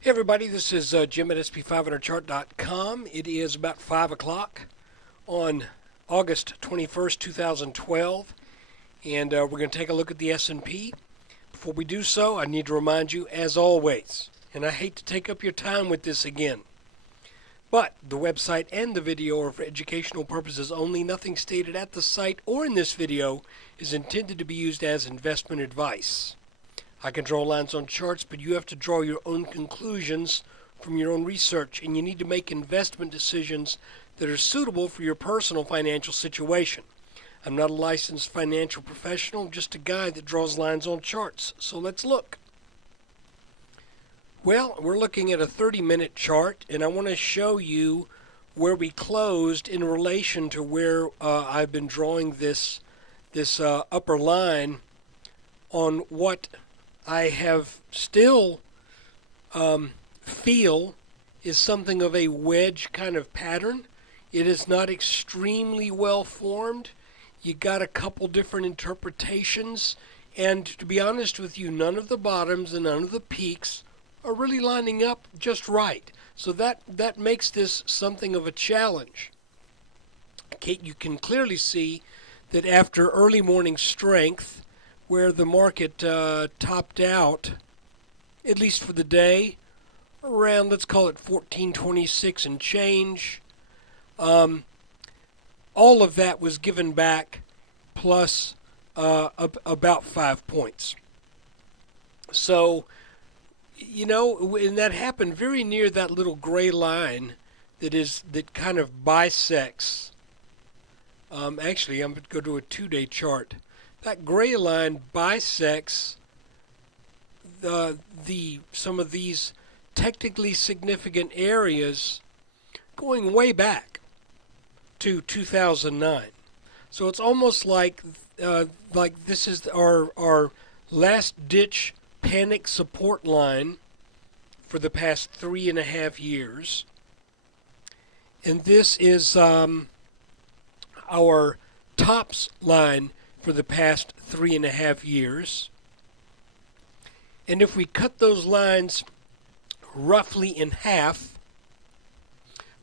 Hey everybody, this is Jim at SP500chart.com. It is about 5 o'clock on August 21st, 2012, and we're going to take a look at the S&P. Before we do so, I need to remind you, as always, and I hate to take up your time with this again, but the website and the video are for educational purposes only. Nothing stated at the site or in this video is intended to be used as investment advice. I can draw lines on charts, but you have to draw your own conclusions from your own research, and you need to make investment decisions that are suitable for your personal financial situation. I'm not a licensed financial professional, just a guy that draws lines on charts. So let's look. Well, we're looking at a 30-minute chart, and I want to show you where we closed in relation to where I've been drawing this upper line on what I have still feel is something of a wedge kind of pattern. It is not extremely well formed. You got a couple different interpretations, and to be honest with you, none of the bottoms and none of the peaks are really lining up just right. So that makes this something of a challenge. Okay, you can clearly see that after early morning strength, where the market topped out, at least for the day, around, let's call it 1426 and change. All of that was given back plus about 5 points. So, you know, and that happened very near that little gray line that kind of bisects. Actually, I'm going to go to a 2-day chart. That gray line bisects some of these technically significant areas going way back to 2009. So it's almost like this is our last ditch panic support line for the past 3.5 years, and this is our tops line for the past 3.5 years. And if we cut those lines roughly in half,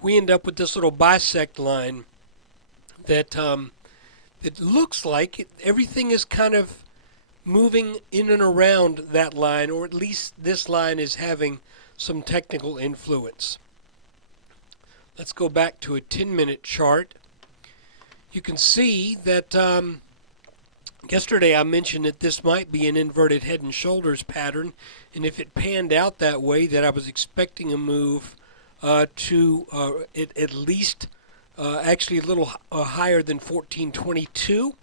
we end up with this little bisect line that it looks like everything is kind of moving in and around that line, or at least this line is having some technical influence. Let's go back to a 10-minute chart. You can see that yesterday I mentioned that this might be an inverted head and shoulders pattern, and if it panned out that way, that I was expecting a move to at least actually a little higher than 1422,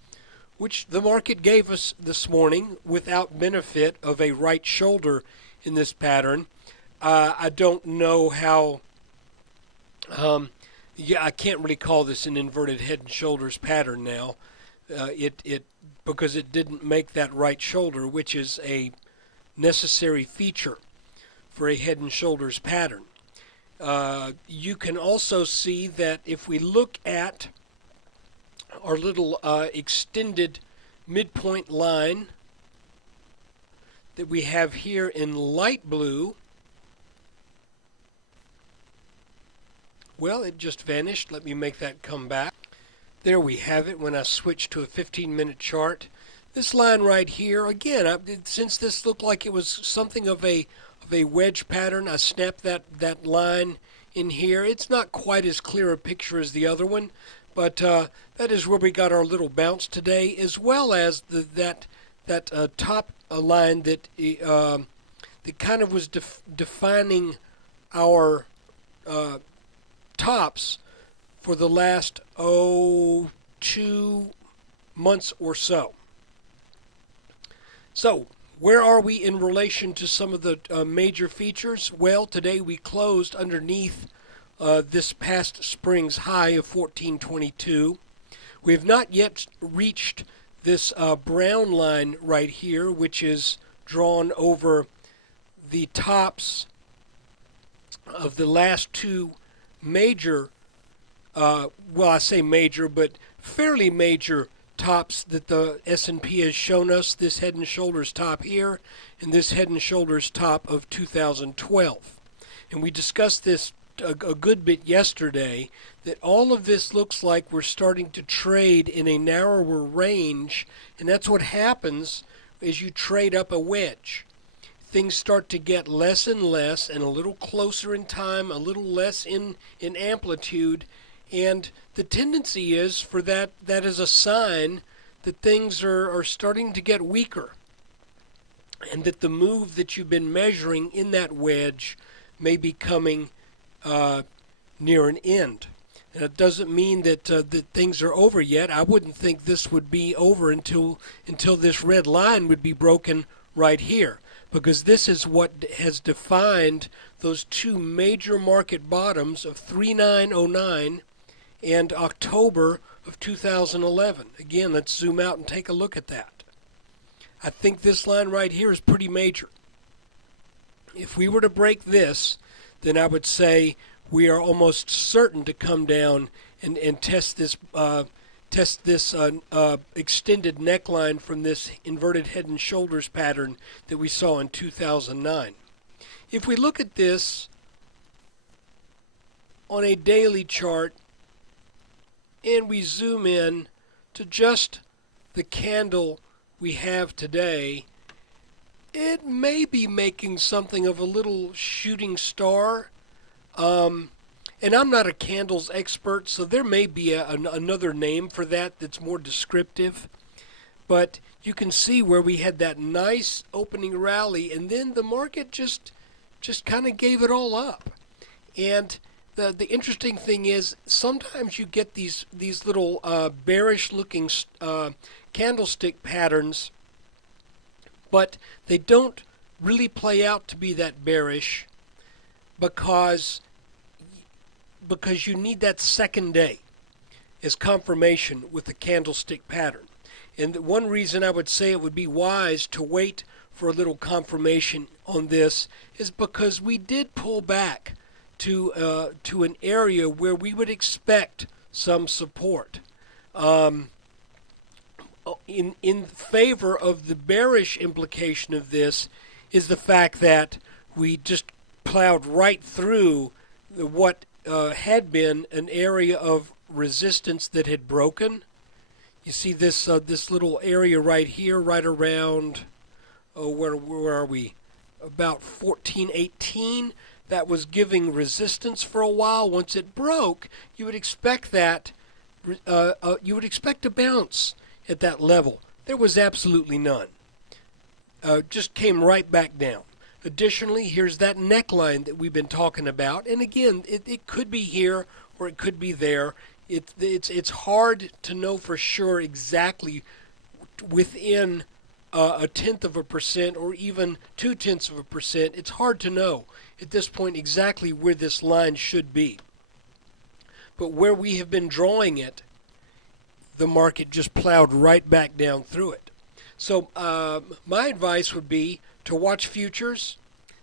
which the market gave us this morning without benefit of a right shoulder in this pattern. I don't know how. I can't really call this an inverted head and shoulders pattern now. Because it didn't make that right shoulder, which is a necessary feature for a head and shoulders pattern. You can also see that if we look at our little extended midpoint line that we have here in light blue, well, it just vanished. Let me make that come back. There we have it when I switch to a 15-minute chart. This line right here, again, since this looked like it was something of a wedge pattern, I snapped that line in here. It's not quite as clear a picture as the other one, but that is where we got our little bounce today, as well as that top line that kind of was defining our tops for the last 2 months or so. So, where are we in relation to some of the major features? Well, today we closed underneath this past spring's high of 1422. We have not yet reached this brown line right here, which is drawn over the tops of the last 2 major well, I say major, but fairly major tops that the S&P has shown us, this head and shoulders top here and this head and shoulders top of 2012. and we discussed this a good bit yesterday, that all of this looks like we're starting to trade in a narrower range, and that's what happens as you trade up a wedge. Things start to get less and less and a little closer in time, a little less in amplitude, and the tendency is for that is a sign that things are starting to get weaker, and that the move that you've been measuring in that wedge may be coming near an end. And it doesn't mean that that things are over yet. I wouldn't think this would be over until this red line would be broken right here, because this is what has defined those two major market bottoms of 3909 and October of 2011. Again, let's zoom out and take a look at that. I think this line right here is pretty major. If we were to break this, then I would say we are almost certain to come down and test this extended neckline from this inverted head and shoulders pattern that we saw in 2009. If we look at this on a daily chart and we zoom in to just the candle we have today, it may be making something of a little shooting star. And I'm not a candles expert, so there may be another name for that that's more descriptive. But you can see where we had that nice opening rally, and then the market just kind of gave it all up. And the interesting thing is, sometimes you get these little bearish-looking candlestick patterns, but they don't really play out to be that bearish because you need that second day as confirmation with the candlestick pattern. And one reason I would say it would be wise to wait for a little confirmation on this is because we did pull back to an area where we would expect some support. In favor of the bearish implication of this is the fact that we just plowed right through what had been an area of resistance that had broken. You see this little area right here, right around, where are we? About 1418. That was giving resistance for a while. Once it broke, you would expect that you would expect a bounce at that level. There was absolutely none. Just came right back down. Additionally, here's that neckline that we've been talking about, and again, it could be here or it could be there. It's hard to know for sure exactly within a 0.1% or even 0.2%. It's hard to know at this point exactly where this line should be. But where we have been drawing it, the market just plowed right back down through it. So my advice would be to watch futures,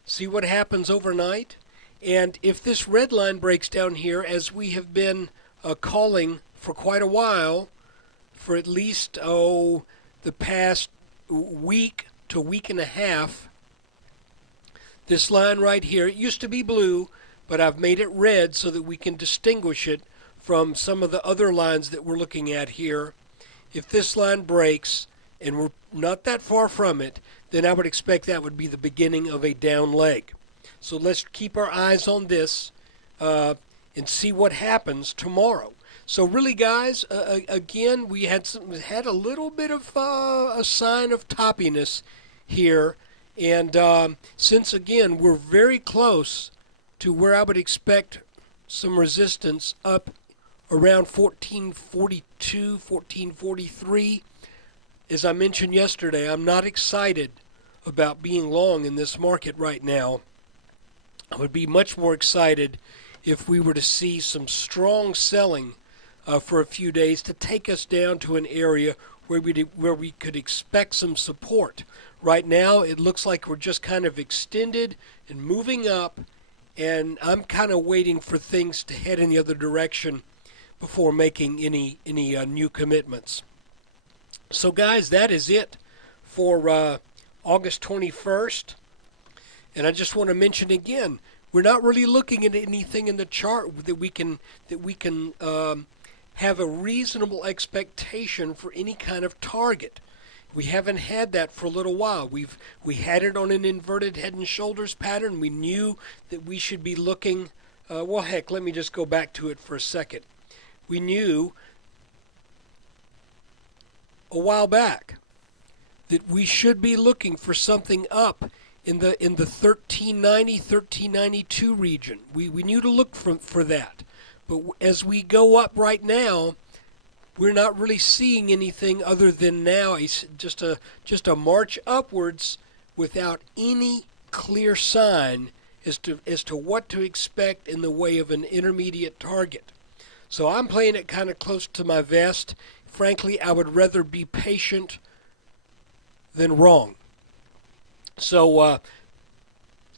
see what happens overnight, and if this red line breaks down here, as we have been calling for quite a while, for at least the past week to week and a half, this line right here, it used to be blue, but I've made it red so that we can distinguish it from some of the other lines that we're looking at here. If this line breaks, and we're not that far from it, then I would expect that would be the beginning of a down leg. So let's keep our eyes on this and see what happens tomorrow. So really, guys, again, we had a little bit of a sign of toppiness here, and since again we're very close to where I would expect some resistance up around 1442, 1443. As I mentioned yesterday, I'm not excited about being long in this market right now. I would be much more excited if we were to see some strong selling for a few days to take us down to an area where we could expect some support. Right now, it looks like we're just kind of extended and moving up, and I'm kind of waiting for things to head in the other direction before making any new commitments. So guys, that is it for August 21st. And I just want to mention again, we're not really looking at anything in the chart that we can have a reasonable expectation for any kind of target. We haven't had that for a little while. We had it on an inverted head and shoulders pattern. We knew that we should be looking. Well, heck, let me just go back to it for a second. We knew a while back that we should be looking for something up in the 1390, 1392 region. We knew to look for that. But as we go up right now, we're not really seeing anything other than now just a march upwards without any clear sign as to what to expect in the way of an intermediate target. So I'm playing it kind of close to my vest. Frankly, I would rather be patient than wrong. So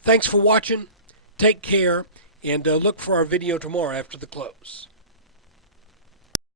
thanks for watching. Take care, and look for our video tomorrow after the close.